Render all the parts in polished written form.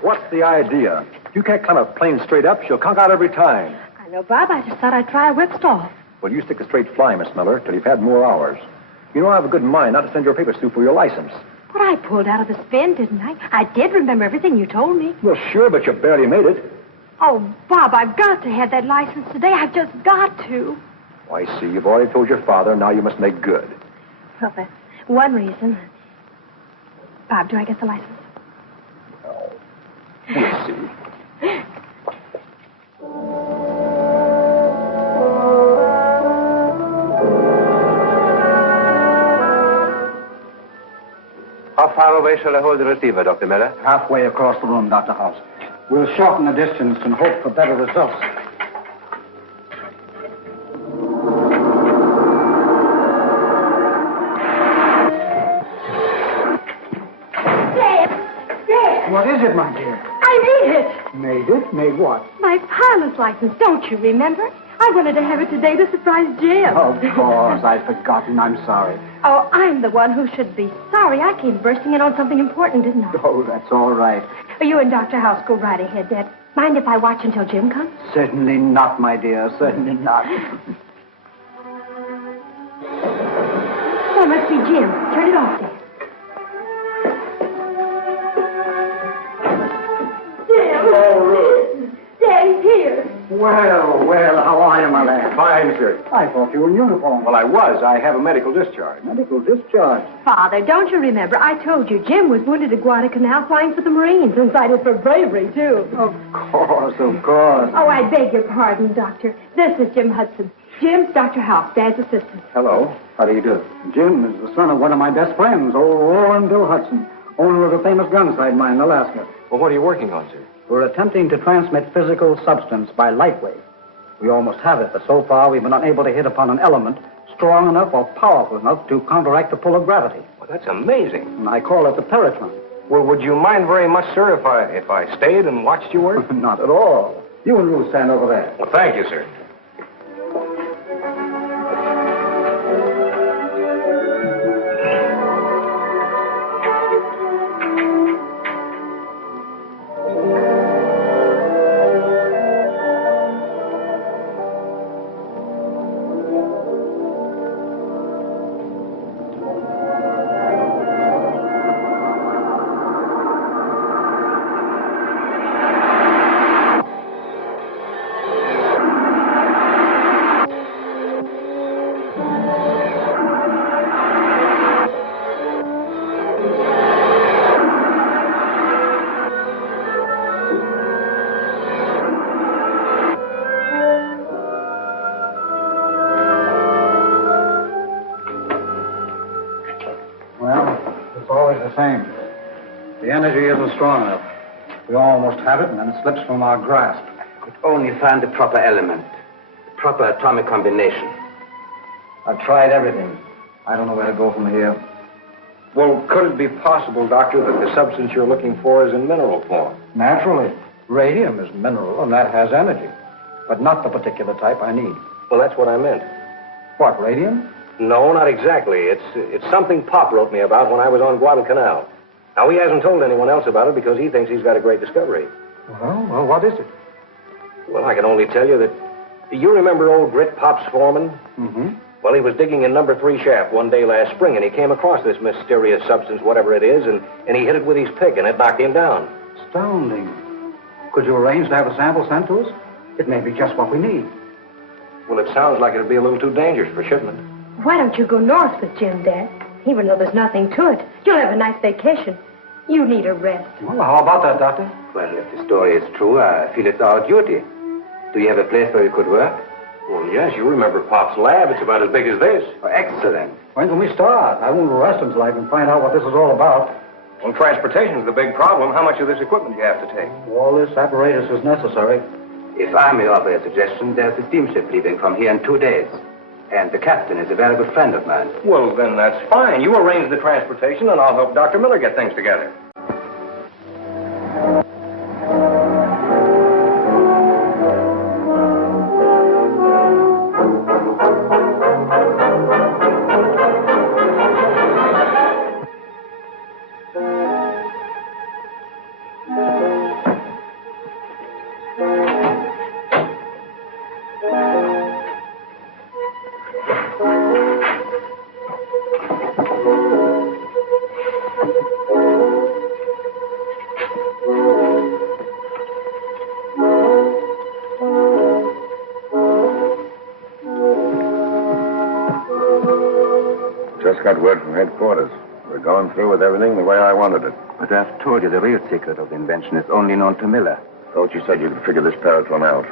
What's the idea? If you can't climb a plane straight up, she'll conk out every time. I know, Bob. I just thought I'd try a whipstall. Well, you stick to straight flying, Miss Miller, till you've had more hours. You know I have a good mind not to send your papers through for your license. But I pulled out of the spin, didn't I? I did remember everything you told me. Well, sure, but you barely made it. Oh, Bob, I've got to have that license today. I've just got to. Oh, I see. You've already told your father. Now you must make good. Well, that's one reason. Bob, do I get the license? Oh, we'll see. How far away shall I hold the receiver, Dr. Miller? Halfway across the room, Dr. House. We'll shorten the distance and hope for better results. Dad! What is it, my dear? I made it! Made it? Made what? My pilot's license, don't you remember? I wanted to have it today to surprise Jim. Of course, I'd forgotten. I'm sorry. Oh, I'm the one who should be sorry. I came bursting in on something important, didn't I? Oh, that's all right. You and Dr. House go right ahead, Dad. Mind if I watch until Jim comes? Certainly not, my dear. Certainly not. That must be Jim. Turn it off, Dad. Jim! Oh, Dad, he's here. Well, how are you, my lad? Fine, sir. I thought you were in uniform. Well, I was. I have a medical discharge. Medical discharge. Father, don't you remember? I told you Jim was wounded at Guadalcanal flying for the Marines and cited for bravery, too. Of course, of course. Oh, I beg your pardon, Doctor. This is Jim Hudson. Jim's Dr. House, Dad's assistant. Hello. How do you do? Jim is the son of one of my best friends, old Roaring Bill Hudson, owner of a famous gun sight mine in Alaska. Well, what are you working on, sir? We're attempting to transmit physical substance by light wave. We almost have it, but so far we've been unable to hit upon an element strong enough or powerful enough to counteract the pull of gravity. Well, that's amazing. And I call it the Peratron. Well, would you mind very much, sir, if I stayed and watched you work? Not at all. You and Ruth stand over there. Well, thank you, sir. Same. The energy isn't strong enough. We almost have it, and then it slips from our grasp. Could only find the proper element, the proper atomic combination. I've tried everything. I don't know where to go from here. Well, could it be possible, Doctor, that the substance you're looking for is in mineral form? Naturally. Radium is mineral, and that has energy. But not the particular type I need. Well, that's what I meant. What, radium? No, not exactly. It's something Pop wrote me about when I was on Guadalcanal. Now, he hasn't told anyone else about it because he thinks he's got a great discovery. Well, what is it? Well, I can only tell you that... You remember old Grit Pop's foreman? Mm-hmm. Well, he was digging in number 3 shaft one day last spring, and he came across this mysterious substance, whatever it is, and he hit it with his pick, and it knocked him down. Astounding. Could you arrange to have a sample sent to us? It may be just what we need. Well, it sounds like it'd be a little too dangerous for shipment. Why don't you go north with Jim, Dad? Even though there's nothing to it, you'll have a nice vacation. You need a rest. Well, how about that, Doctor? Well, if the story is true, I feel it's our duty. Do you have a place where you could work? Well, yes, you remember Pop's lab. It's about as big as this. Oh, excellent. When can we start? I won't rest until I can find out what this is all about. Well, transportation's the big problem. How much of this equipment do you have to take? All this apparatus is necessary. If I may offer a suggestion, there's a steamship leaving from here in 2 days. And the captain is a very good friend of mine. Well, then that's fine. You arrange the transportation, and I'll help Dr. Miller get things together. Just got word from headquarters. We're going through with everything the way I wanted it. But I've told you the real secret of the invention is only known to Miller. Thought you said you could figure this Peratron out.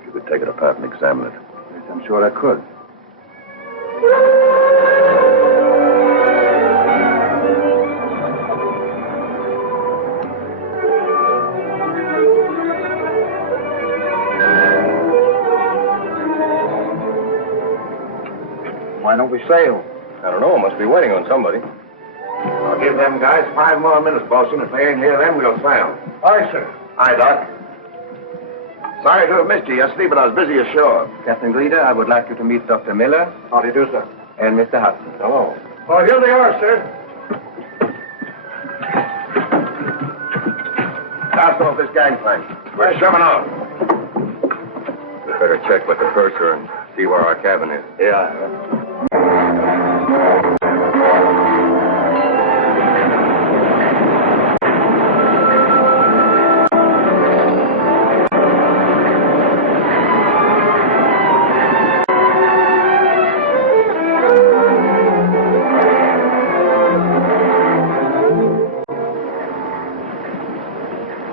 If you could take it apart and examine it. Yes, I'm sure I could. Why don't we sail? I don't know. Must be waiting on somebody. I'll give them guys 5 more minutes, Bosun. If they ain't here, then we'll sail. Aye, sir. Hi, Doc. Sorry to have missed you yesterday, but I was busy ashore. Captain Greeder, I would like you to meet Dr. Miller How do you do, sir? and Mr. Hudson. Hello. Oh, here they are, sir. Cast off this gangplank. We're shoving off. We better check with the purser and see where our cabin is. Yeah.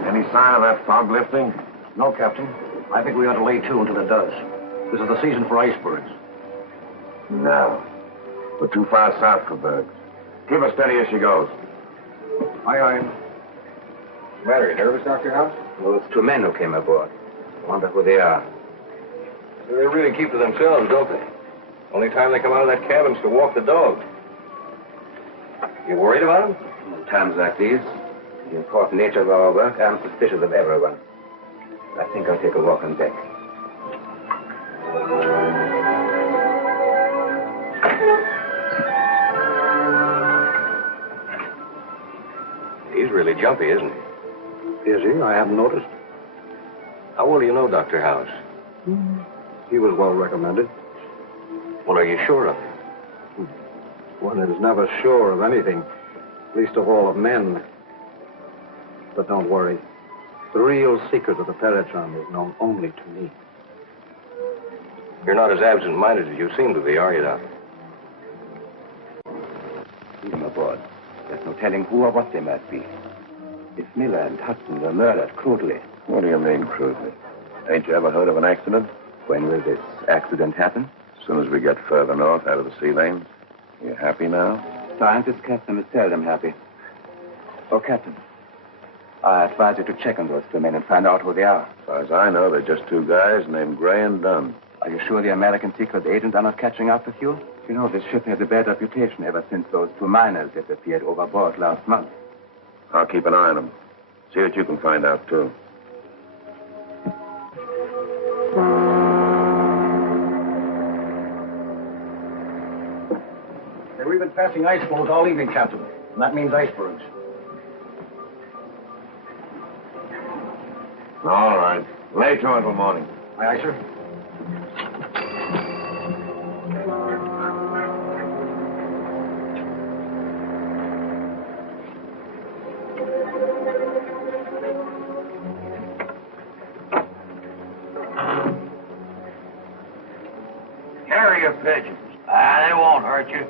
Any sign of that fog lifting? No, Captain. I think we ought to lay to until it does. This is the season for icebergs. No. We're too far south for bergs. Keep her steady as she goes. Aye, aye. What's the matter? You nervous, Dr. House? Those 2 men who came aboard. I wonder who they are. They really keep to themselves, don't they? Only time they come out of that cabin's to walk the dog. You worried about them? In times like these, the important nature of our work, I'm suspicious of everyone. I think I'll take a walk on deck. He's really jumpy, isn't he? Is he? I haven't noticed. How well do you know Dr. House? He was well recommended. Well, are you sure of it? One is never sure of anything, least of all of men. But don't worry. The real secret of the Peratron is known only to me. You're not as absent-minded as you seem to be, are you, Doc? Leave them aboard. There's no telling who or what they might be. If Miller and Hudson were murdered crudely, What do you mean, crudely? Ain't you ever heard of an accident? when will this accident happen? As soon as we get further north, out of the sea lanes. You happy now? Scientists, Captain, is seldom happy. Oh, Captain, I advise you to check on those 2 men and find out who they are. As far as I know, they're just 2 guys named Gray and Dunn. Are you sure the American secret agents are not catching up with you? You know, this ship has a bad reputation ever since those 2 miners disappeared overboard last month. I'll keep an eye on them. See what you can find out, too. We've been passing ice floes all evening, Captain. And that means icebergs. All right. Lay to until morning. Aye, aye, sir. Carrier pigeons. They won't hurt you.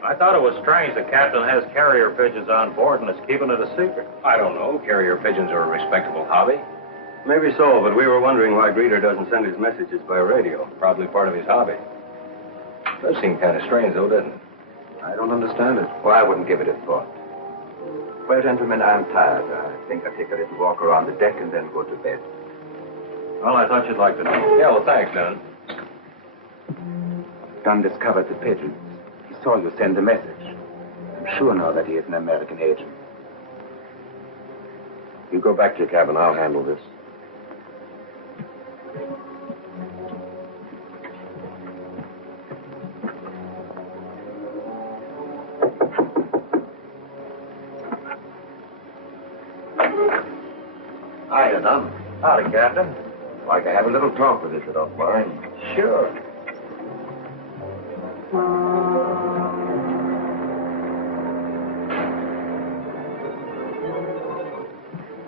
I thought it was strange the captain has carrier pigeons on board and is keeping it a secret. I don't know. Carrier pigeons are a respectable hobby. Maybe so, but we were wondering why Greeter doesn't send his messages by radio. Probably part of his hobby. Does seem kind of strange, though, doesn't it? I don't understand it. Well, I wouldn't give it a thought. Well, gentlemen, I'm tired. I think I'll take a little walk around the deck and then go to bed. Well, I thought you'd like to know. Yeah, well, thanks, Dunn. Dunn discovered the pigeons. He saw you send the message. I'm sure now that he is an American agent. You go back to your cabin. I'll handle this. Hiya, Dunn. Howdy, Captain. Like to have a little talk with you, if you don't mind. Sure.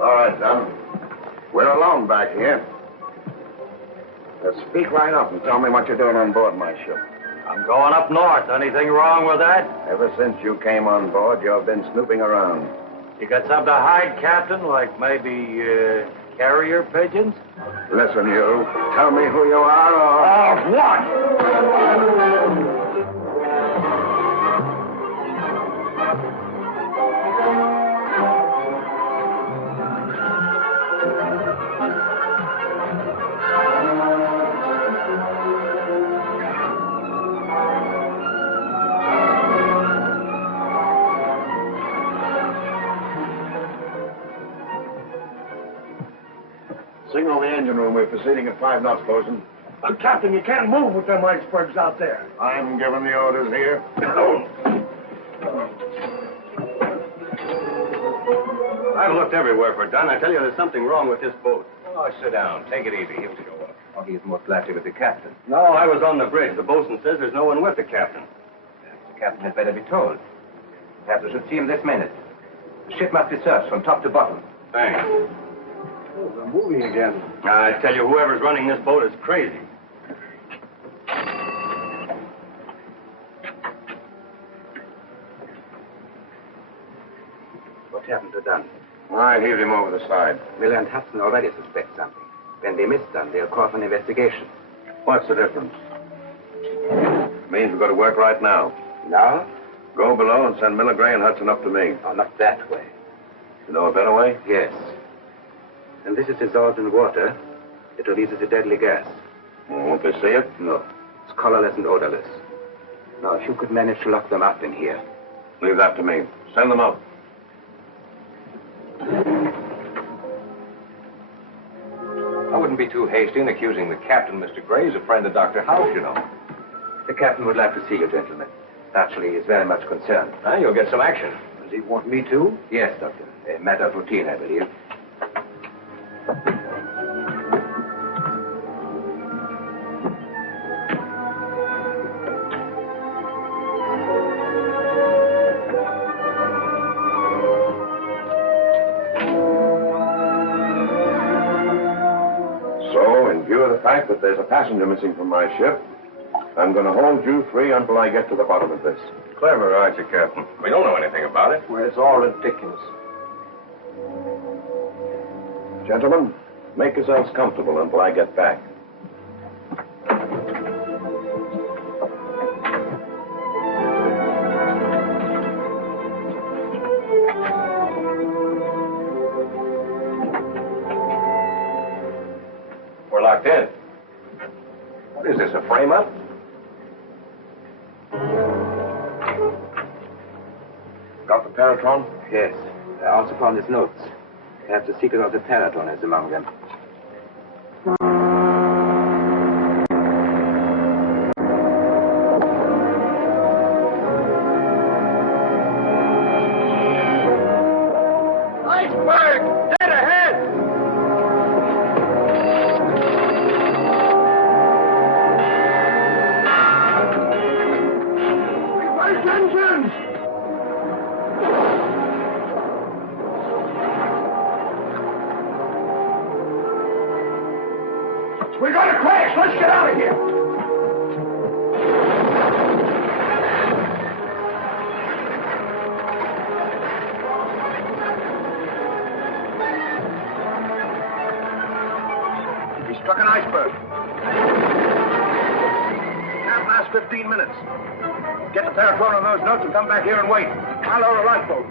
All right, Dunn. We're alone back here. Now speak right up and tell me what you're doing on board my ship. I'm going up north. Anything wrong with that? Ever since you came on board, you've been snooping around. You got something to hide, Captain? Like maybe carrier pigeons? Listen, you. Tell me who you are, or... What? Signal the engine room. We're proceeding at 5 knots, Bosun. Captain, you can't move with them icebergs out there. I'm giving the orders here. I've looked everywhere for Dunn. I tell you, there's something wrong with this boat. Oh, sit down. Take it easy. He'll show up. Oh, he is most likely with the captain. No, I was on the bridge. The bosun says there's no one with the captain. The captain had better be told. Perhaps we should see him this minute. The ship must be searched from top to bottom. Thanks. Oh, they're moving again. I tell you, whoever's running this boat is crazy. What happened to Dunn? I heaved him over the side. Miller and Hudson already suspect something. When they miss Dunn, they'll call for an investigation. What's the difference? Means we've got to work right now. Now? Go below and send Miller, Gray, and Hudson up to me. Oh, not that way. You know a better way? Yes. When this is dissolved in water, it releases a deadly gas. Won't they see it? No. It's colorless and odorless. Now, if you could manage to lock them up in here. Leave that to me. Send them up. I wouldn't be too hasty in accusing the captain. Mr. Gray's a friend of Dr. House, you know. The captain would like to see you, gentlemen. Naturally, he is very much concerned. You'll get some action. Does he want me to? Yes, Doctor. A matter of routine, I believe. So, in view of the fact that there's a passenger missing from my ship, I'm going to hold you free until I get to the bottom of this. Clever, aren't you, Captain? We don't know anything about it. Well, it's all ridiculous. Gentlemen, make yourselves comfortable until I get back. Captain, what is this, a frame-up? Got the Peratron? Yes. I also found his notes. Perhaps the secret of the Peratron is among them. Iceberg! Dead ahead! Reverse engines! We're gonna crash! Let's get out of here! We struck an iceberg. Can't last 15 minutes. Get the Peratron on those notes and come back here and wait. I'll lower a lifeboat.